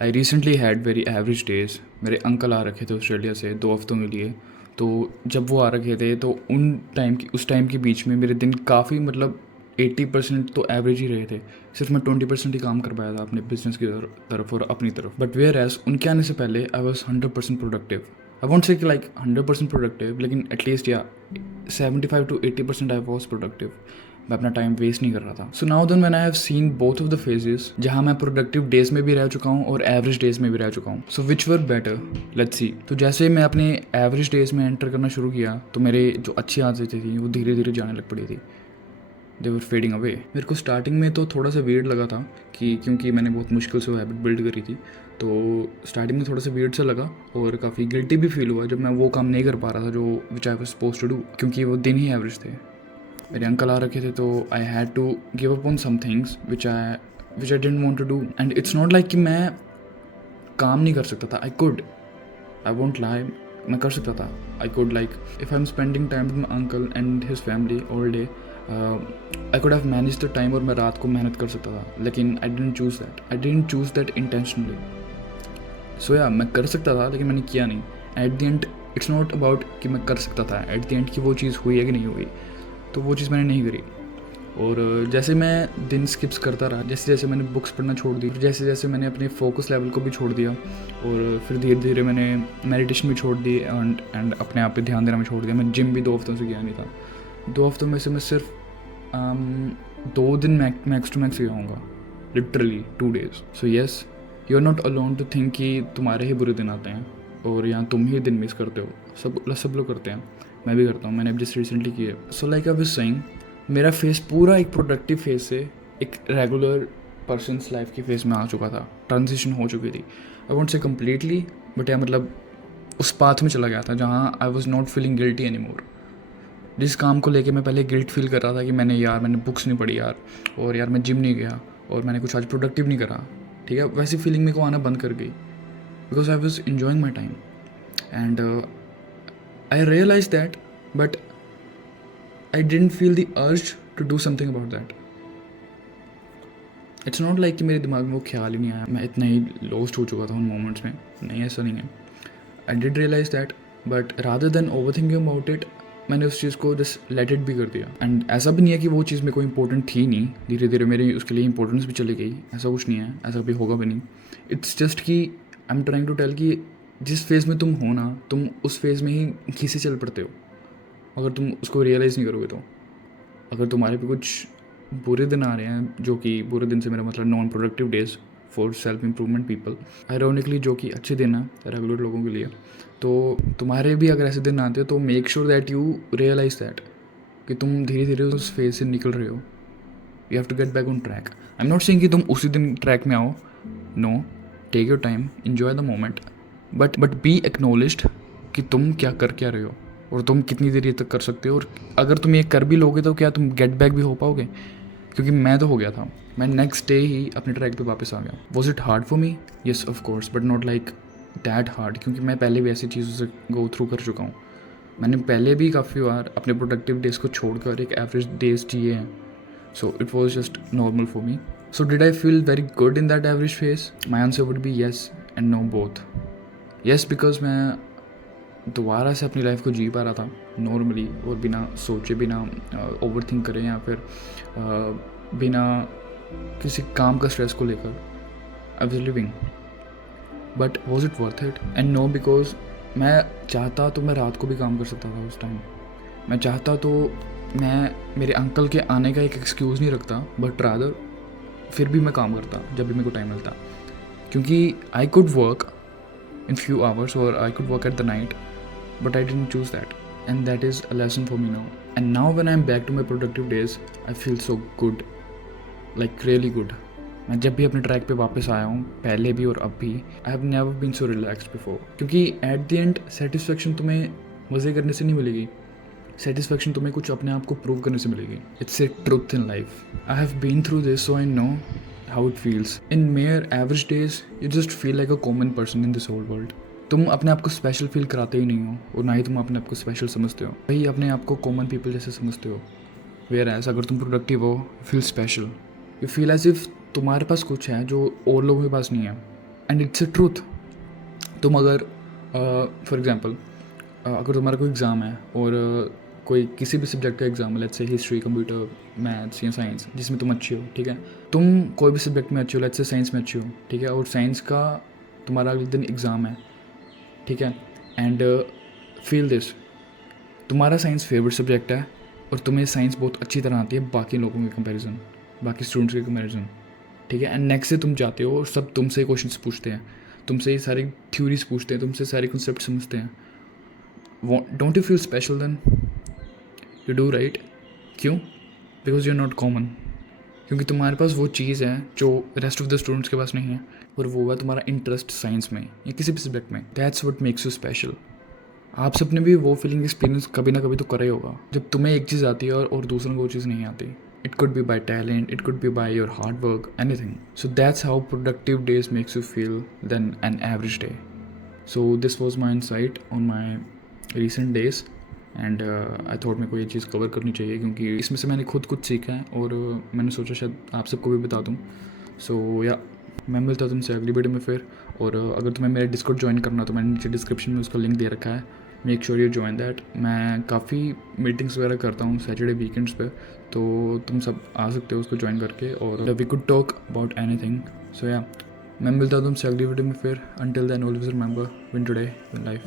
I recently had very average days. मेरे uncle आ रखे थे ऑस्ट्रेलिया से 2 हफ्तों के लिए। तो जब वो आ रखे थे तो उस टाइम के बीच में मेरे दिन काफ़ी मतलब 80% तो एवरेज ही रहे थे। सिर्फ मैं 20% ही काम कर पाया था अपने बिजनेस की तरफ और अपनी तरफ। बट वेयर एज उनके आने से पहले I was 100% productive. I want से लाइक 100% प्रोडक्टिव, लेकिन एटलीस्ट या 75 to 80% आई वॉज प्रोडक्टिव। मैं अपना टाइम वेस्ट नहीं कर रहा था। So now then when I have seen both of the phases, जहाँ मैं प्रोडक्टिव डेज में भी रह चुका हूँ और एवरेज डेज में भी रह चुका हूँ, सो विच वर बेटर, लेट्स सी। तो जैसे मैं अपने एवरेज डेज में एंटर करना शुरू किया तो मेरे जो अच्छी आदतें थी वो धीरे धीरे जाने लग पड़ी थी। दे वर फेडिंग अवे। मेरे को स्टार्टिंग में तो थोड़ा सा वियर्ड लगा था कि क्योंकि मैंने बहुत मुश्किल से वो हैबिट बिल्ड करी थी, तो स्टार्टिंग में थोड़ा सा वियर्ड सा लगा और काफ़ी गिल्टी भी फील हुआ जब मैं वो काम नहीं कर पा रहा था जो which I was suppose to do, क्योंकि वो दिन ही एवरेज थे। मेरे अंकल आ रखे थे तो I had to give up on some things which I didn't want to do. And it's not like कि मैं काम नहीं कर सकता था। आई वोंट लाई, मैं कर सकता था। I could like if I am spending time with my uncle and his family all day, I could have manage the time और मैं रात को मेहनत कर सकता था। लेकिन आई डेंट चूज़ दैट इंटेंशनली। सो या मैं कर सकता था लेकिन मैंने किया नहीं। At the end it's not about कि मैं कर सकता था, एट द एंड कि वो चीज़ हुई है कि नहीं हुई, तो वो चीज़ मैंने नहीं करी। और जैसे मैं दिन स्किप्स करता रहा, जैसे जैसे मैंने बुक्स पढ़ना छोड़ दी, जैसे जैसे मैंने अपने फोकस लेवल को भी छोड़ दिया, और फिर धीरे धीरे मैंने मेडिटेशन भी छोड़ दी एंड अपने आप पे ध्यान देना भी छोड़ दिया। मैं जिम भी 2 हफ्तों से गया नहीं था। 2 हफ्तों में से मैं सिर्फ 2 दिन मैक्स टू मैक्स गया हूँगा, literally 2 days। So yes, you are not alone to think कि तुम्हारे ही बुरे दिन आते हैं और यहाँ तुम ही दिन मिस करते हो। सब लोग करते हैं, मैं भी करता हूँ। मैंने अब जस्ट रिसेंटली की है। So like I was saying, मेरा फेस पूरा एक प्रोडक्टिव फेस से एक रेगुलर पर्सनस लाइफ की फेस में आ चुका था। ट्रांजिशन हो चुकी थी। I won't say completely, but या मतलब उस पाथ में चला गया था जहाँ I was not feeling guilty any more. जिस काम को लेके मैं पहले गिल्ट फील कर रहा था कि मैंने बुक्स नहीं पढ़ी यार, और यार मैं जिम नहीं गया, और मैंने कुछ आज प्रोडक्टिव नहीं करा, ठीक है, वैसी फीलिंग मेरे को आना बंद कर गई। Because I was enjoying my time and I realise that, but I didn't feel the urge to do something about that. It's not like कि मेरे दिमाग में वो ख्याल ही नहीं आया, मैं इतना ही लॉस्ट हो चुका था उन मोमेंट्स में। नहीं, ऐसा नहीं है। I did realize that, but rather than overthinking about it, मैंने उस चीज़ को जस्ट लेट इट भी कर दिया। एंड ऐसा भी नहीं है कि वो चीज़ मेरे को इंपॉर्टेंट थी नहीं, धीरे धीरे मेरी उसके लिए इंपॉर्टेंस भी चली गई। ऐसा कुछ नहीं है, ऐसा भी होगा भी नहीं। इट्स जस्ट कि I am trying to tell कि जिस फेज़ में तुम हो ना, तुम उस फेज़ में ही खींचे चल पड़ते हो अगर तुम उसको रियलाइज़ नहीं करोगे तो। अगर तुम्हारे पे कुछ बुरे दिन आ रहे हैं, जो कि बुरे दिन से मेरा मतलब non productive days for self improvement people, ironically जो कि अच्छे दिन हैं रेगुलर लोगों के लिए, तो तुम्हारे भी अगर ऐसे दिन आते हैं तो make sure that you realise that कि तुम धीरे धीरे उस फेज से निकल रहे हो। You have to get back on track. I am not saying कि तुम उसी दिन ट्रैक में आओ, no, take your time, enjoy the moment, but be acknowledged कि तुम क्या कर क्या रहे हो और तुम कितनी देर तक कर सकते हो। और अगर तुम ये कर भी लोगे तो क्या तुम गेट बैक भी हो पाओगे? क्योंकि मैं तो हो गया था। मैं नेक्स्ट डे ही अपने ट्रैक पे वापस आ गया। Was it hard for me? Yes of course, but not like that hard, क्योंकि मैं पहले भी ऐसी चीज़ों से गो थ्रू कर चुका हूँ। मैंने पहले भी काफ़ी बार अपने प्रोडक्टिव डेज को छोड़कर एक एवरेज डेज जिए हैं। So it was just normal for me. So did I feel very good in that average phase? My answer would be yes and no both. Yes, because मैं दोबारा से अपनी life को जी पा रहा था नॉर्मली, और बिना सोचे, बिना ओवर थिंक करे, या फिर बिना किसी काम का स्ट्रेस को लेकर I was living. But was it worth it? And no, because मैं चाहता तो मैं रात को भी काम कर सकता था उस टाइम। मैं चाहता तो मैं मेरे अंकल के आने का एक एक्सक्यूज़ नहीं रखता, बट रादर फिर भी मैं काम करता जब भी मेरे को टाइम मिलता, क्योंकि I could work in few hours or I could work at the night, but I didn't choose that, and that is a lesson for me now. And now when I'm back to my productive days, I feel so good, like really good. मैं जब भी अपने track पे वापस आया हूँ, पहले भी और अब भी, I have never been so relaxed before, क्योंकि at the end satisfaction तुम्हें मज़े करने से नहीं मिलेगी, satisfaction तुम्हें कुछ अपने आप को प्रूव करने से मिलेगी। It's a truth in life. I have been through this, so I know how it feels. In mere average days, you just feel like a common person in this whole world. तुम अपने आप को special feel कराते ही नहीं हो, और ना ही तुम अपने आप को स्पेशल समझते हो। वही अपने आप को कॉमन पीपल जैसे समझते हो। वेयर एज अगर तुम प्रोडक्टिव हो, feel special, you feel as if तुम्हारे पास कुछ है जो और लोगों के पास नहीं है। And it's a truth. तुम अगर फॉर एग्जांपल अगर तुम्हारा कोई एग्ज़ाम है और कोई किसी भी सब्जेक्ट का एग्ज़ाम है, let's say history, computer, maths या साइंस, जिसमें तुम अच्छे हो, ठीक है. तुम कोई भी सब्जेक्ट में अच्छे हो, लेट्स से साइंस में अच्छे हो, ठीक है, और साइंस का तुम्हारा अगले दिन एग्ज़ाम है, ठीक है. एंड फील दिस, तुम्हारा साइंस फेवरेट सब्जेक्ट है और तुम्हें साइंस बहुत अच्छी तरह आती है बाकी लोगों के कंपैरिजन, बाकी स्टूडेंट्स के कंपैरिजन, ठीक है. एंड नेक्स्ट से तुम जाते हो और सब तुमसे क्वेश्चंस पूछते हैं, तुमसे ये सारी थ्योरीज पूछते हैं, तुमसे सारे कॉन्सेप्ट समझते हैं. Don't you feel special then? You do, right? क्यों? Because you are not common. क्योंकि तुम्हारे पास वो चीज़ है जो रेस्ट ऑफ द स्टूडेंट्स के पास नहीं है, और वो है तुम्हारा इंटरेस्ट साइंस में या किसी भी सब्जेक्ट में. That's what makes you special. आप सबने भी वो फीलिंग एक्सपीरियंस कभी ना कभी तो करा ही होगा, जब तुम्हें एक चीज़ आती है और दूसरों को वो चीज़ नहीं आती. It could be by talent, it could be by your hard work, anything. So that's how productive days makes you feel than an average day. So this was my insight on my recent days, and I thought मेरे को ये चीज़ cover करनी चाहिए, क्योंकि इसमें से मैंने खुद कुछ सीखा है और मैंने सोचा शायद आप सबको भी बता दूँ. सो या मैं मिलता हूँ तुमसे अगली वीडियो में फिर. और अगर तुम्हें मेरा डिस्कॉर्ड ज्वाइन करना तो मैंने नीचे डिस्क्रिप्शन में उसका लिंक दे रखा है. Make sure you join that. मैं काफ़ी मीटिंग्स वगैरह करता हूँ सैटरडे वीकेंड्स पे, तो तुम सब आ सकते हो उसको ज्वाइन करके, और we could talk about anything. So या मैं मिलता हूँ तुमसे अगली वीडियो में फिर. Until then always remember, win today win life.